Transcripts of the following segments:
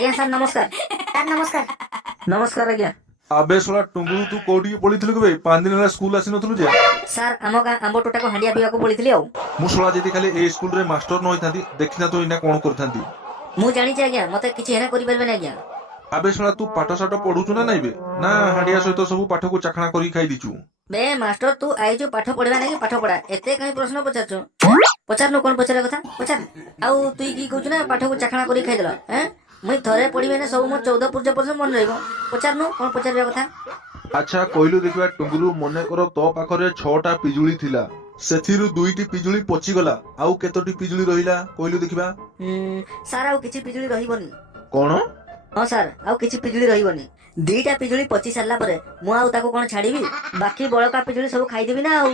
ଆଜ୍ଞା ସାର୍ ନମସ୍କାର। ସାର୍ ନମସ୍କାର। ନମସ୍କାର ଆଜ୍ଞା। ଆବେ ଶଳା ଟୁଙ୍ଗୁରୁ ତୁ କୋଉଠିକି ପଳେଇଥିଲୁ କି ବେ? 5 ଦିନ ହେଲା ସ୍କୁଲ ଆସିନଥିଲୁ ଯେ? ସାର୍ ଆମ ଗାଁ ଆମ୍ବ ଟୋଟାକୁ ହାଣ୍ଡିଆ ପିଇବାକୁ ପଳେଇଥିଲି ଆଉ। ମୁଁ ଶଳା ଯଦି ଖାଲି ଏଇ ସ୍କୁଲରେ ମାଷ୍ଟର ନ ହେଇଥାନ୍ତି ଦେଖିନା ତୁ ଏଇନା କଣ କରିଥାନ୍ତି। ମୁଁ ଜାଣିଛି ଆଜ୍ଞା, ମତେ କିଛି ହେନା କରିପାରିବେନି ଆଜ୍ଞା। ଆବେ ଶଳା ତୁ ପାଠ ସାଠ ପଢୁଛୁ ନା ନାଇଁ ବେ? ନା ହାଣ୍ଡିଆ ସହିତ ସବୁ ପାଠକୁ ଚାଖଣା କରିକି ଖାଇ ଦେଇଛୁ? ବେ ମାଷ୍ଟର ତୁ ଆଇଛୁ ପାଠ ପଢିବା ନାଇଁ ପାଠ ପଢା, ଏତେ କାହିଁ ପ୍ରଶ୍ନ ପଚାରୁଛୁ? ପଚାରୁନୁ କଣ ପଚାରିବା କଥା ପଚାର। ଆଉ ତୁଇ କି କହୁଛୁ ନା ପାଠକୁ ଚାଖଣା କରିକି ଖାଇଦେଲ? ମୁଇଁ ଥରେ ପଢିବି ନା ସବୁ ମୋ 14 ପୂର୍ଜ ପର୍ଯ୍ୟନ୍ତ ମନେ ରହିବ। ପଚାରୁନୁ କଣ ପଚାରିବା କଥା। ଆଚ୍ଛା କହିଲୁ ଦେଖିବା ଟୁଙ୍ଗୁରୁ, ମନେକର ତୋ ପାଖରେ 6ଟା ପିଜୁଳି ଥିଲା, ସେଥିରୁ 2ଟି ପିଜୁଳି ପଚିଗଲା, ଆଉ କେତୋଟି ପିଜୁଳି ରହିଲା କହିଲୁ ଦେଖିବା? ସାର୍ ଆଉ କିଛି ପିଜୁଳି ରହିବନି। କଣ? ହଁ ସାର୍ ଆଉ କିଛି ପିଜୁଳି ରହିବନି। 2ଟା ପିଜୁଳି ପଚି ସାରିଲା ପରେ ମୁଁ ଆଉ ତାକୁ କଣ ଛାଡିବି? ବାକି ବଳକା ପିଜୁଳି ସବୁ ଖାଇଦେବି ନା ଆଉ।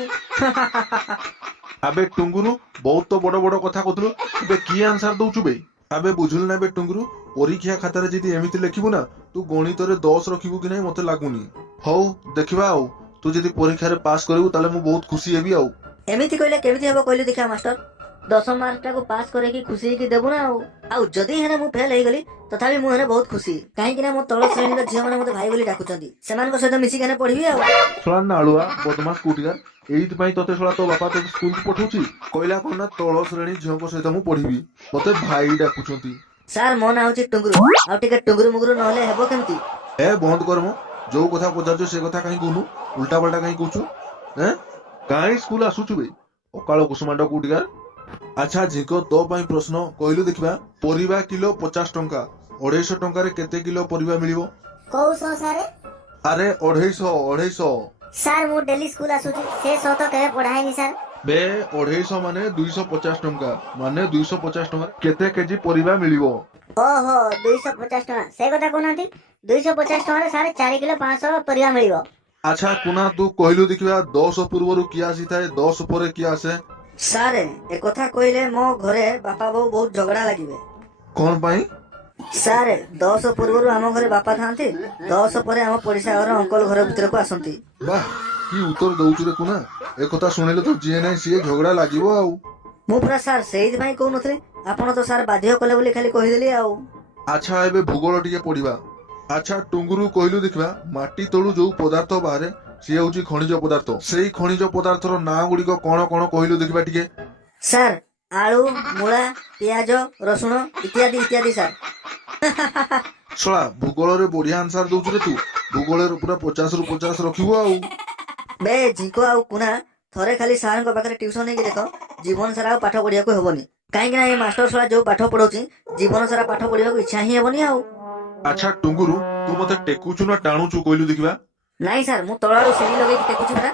ଆବେ ଟୁଙ୍ଗୁରୁ, ବହୁତ ବଡ ବଡ କଥା କହୁଥିଲୁ, ଏବେ କି ଆନ୍ସାର ଦଉଛୁ ବେ? ଆବେ ବୁଝିଲୁ ନା ବେ ଟୁଙ୍ଗୁରୁ, ପରୀକ୍ଷା ଖାତାରେ ଯଦି ଏମିତି ଲେଖିବୁ ନା, ତୁ ଗଣିତରେ 10 ରଖିବୁ କି ନାହିଁ ମତେ ଲାଗୁନି। ହଉ ଦେଖିବା ଆଉ, ତୁ ଯଦି ପରୀକ୍ଷାରେ ପାସ୍ କରିବୁ ତାହେଲେ ମୁଁ ବହୁତ ଖୁସି ହେବି ଆଉ। ଏମିତି କହିଲେ କେମିତି ହବ କହିଲୁ ଦେଖିଆ ମାଷ୍ଟର? 10 ମାର୍କ ଟାକୁ ପାସ୍ କରେଇକି ଖୁସି ହେଇକି ଦେବୁ ନା ଆଉ। ଆଉ ଯଦି ହେନେ ମୁଁ ଫେଲ ହେଇଗଲି ତଥାପି ମୁଁ ହେନେ ବହୁତ ଖୁସି, କାହିଁକି ନା ମୋ ତଳ ଶ୍ରେଣୀର ଝିଅ ମାନେ ମତେ ଭାଇ ବୋଲି ଡାକୁଛନ୍ତି। ସେମାନଙ୍କ ସହିତ ମିଶିକି ହେନେ ପଢିବି ଆଉ। ଶଳା ନାଳୁଆ ବଦମାସ କୋଉଠିକା, ଏଇଥିପାଇଁ ତତେ ଶଳା ତୋ ବାପା ତୋତେ ସ୍କୁଲକୁ ପଠଉଛି? କହିଲା କଣ ନା ତଳ ଶ୍ରେଣୀ ଝିଅଙ୍କ ସହିତ ମୁଁ ପଢିବି, ମତେ ଭାଇ ଡାକୁଛନ୍ତି। ସାର୍ ମୋ ନାଁ ହଉଛି ଟୁଙ୍ଗୁରୁ, ଆଉ ଟିକେ ଟୁଙ୍ଗୁରୁ ମୁଗୁରୁ ନହେଲେ ହେବ କେମିତି? ଏ ବନ୍ଦ କର ମ, ଯୋଉ କଥା ପଚାରୁଛୁ ସେ କଥା କାହିଁ କହୁନୁ, ଉଲ୍ଟା ପାଲ୍ଟା କାହିଁ କହୁଛୁ? କାହିଁ ସ୍କୁଲ ଆସୁଛୁ ବେ ଅକାଳ କୁସୁମାଣ୍ଡ କୋଉଠିକା? ଆଚ୍ଛା ଝିଙ୍କ, ତୋ ପାଇଁ ପ୍ରଶ୍ନ, କହିଲୁ ଦେଖିବା। ପରିବା କିଲୋ 50 ଟଙ୍କା, 250 ଟଙ୍କାରେ କେତେ କିଲୋ ପରିବା ମିଳିବ? କୋଉ ସହ ସାରେ? ଆରେ 250। ସାର୍ ମୁଁ ଡେଲି ସ୍କୁଲ ଆସୁଛି, ସେ ସହ ତ କେବେ ପଢା ହେଇନି ସାର୍। ବେ 250 ମାନେ 250 ଟଙ୍କା, ମାନେ 250 ଟଙ୍କା କେତେ କେଜି ପରିବା ମିଳିବ? ଓହୋ 250 ଟଙ୍କା, ସେ କଥା କହୁନାହାନ୍ତି। 250 ଟଙ୍କାରେ ସାର୍ 4 କିଲୋ 500 ପରିବା ମିଳିବ। ଆଚ୍ଛା କୁନା, ତୁ କହିଲୁ ଦେଖିବା 10 ପୂର୍ବରୁ କିଏ ଆସିଥାଏ, 10 ପରେ କିଏ ଆସେ? ସାର୍ ଏକଥା କହିଲେ ମୋ ଘରେ ବାପା ବୋଉ ବହୁତ ଝଗଡା ଲାଗିବେ। କଣ ପାଇଁ? ସାର୍ 10 ପୂର୍ବରୁ ଆମ ଘରେ ବାପା ଥାଆନ୍ତି, 10 ପରେ ଆମ ପଡିଶା ଘର ଅଙ୍କଲ ଘର ଭିତରକୁ ଆସନ୍ତି। ବାଃ, କି ଉତ୍ତର ଦଉଛୁ ରେ କୁନା, ଏକଥା ଶୁଣିଲେ ତ ଯିଏ ନାହିଁ ସିଏ ଝଗଡା ଲାଗିବ ଆଉ। ମୁଁ ପୁରା ସାର୍ ସେଇଥିପାଇଁ କହୁନଥିଲି, ଆପଣ ତ ସାର୍ ବାଧ୍ୟ କଲେ ବୋଲି ଖାଲି କହିଦେଲି ଆଉ। ଆଚ୍ଛା ଏବେ ଭୂଗୋଳ ଟିକେ ପଢିବା। ଆଚ୍ଛା ଟୁଙ୍ଗୁରୁ, କହିଲୁ ଦେଖିବା, ମାଟି ତଳୁ ଯୋଉ ପଦାର୍ଥ ବାହାରେ ସିଏ ହଉଛି ଖଣିଜ ପଦାର୍ଥ, ସେଇ ଖଣିଜ ପଦାର୍ଥର ନାଁ ଗୁଡିକ କଣ କଣ କହିଲୁ ଦେଖିବା ଟିକେ? ସାର୍ ଆଳୁ, ମୂଳା, ପିଆଜ, ରସୁଣ ଇତ୍ୟାଦି ଇତ୍ୟାଦି ସାର୍। ଶଳା ଭୂଗୋଳରେ ବଢିଆ ଆନ୍ସାର ଦଉଛୁ ରେ ତୁ, ଭୂଗୋଳରେ ପୁରା 50 ରୁ 50 ରଖିବୁ ଆଉ। ବେ ଝିଙ୍କ ଆଉ କୁନା, ଥରେ ଖାଲି ସାରଙ୍କ ପାଖରେ ଟ୍ୟୁସନ ନେଇକି ଦେଖ, ଜୀବନ ସାରା ଆଉ ପାଠ ପଢିବାକୁ ହବନି। କାହିଁକି ନା ଏଇ ମାଷ୍ଟର ଶଳା ଯୋଉ ପାଠ ପଢଉଛି, ଜୀବନ ସାରା ପାଠ ପଢିବାକୁ ଇଚ୍ଛା ହିଁ ହେବନି ଆଉ। ଆଚ୍ଛା ଟୁଙ୍ଗୁରୁ, ତୁ ମତେ ଟେକୁଛୁ ନା ଟାଣୁଛୁ କହିଲୁ ଦେଖିବା? ନାଇଁ ସାର୍, ମୁଁ ତଳ ଆଡୁ ସିଢି ଲଗେଇକି ଟେକୁଛି ପରା।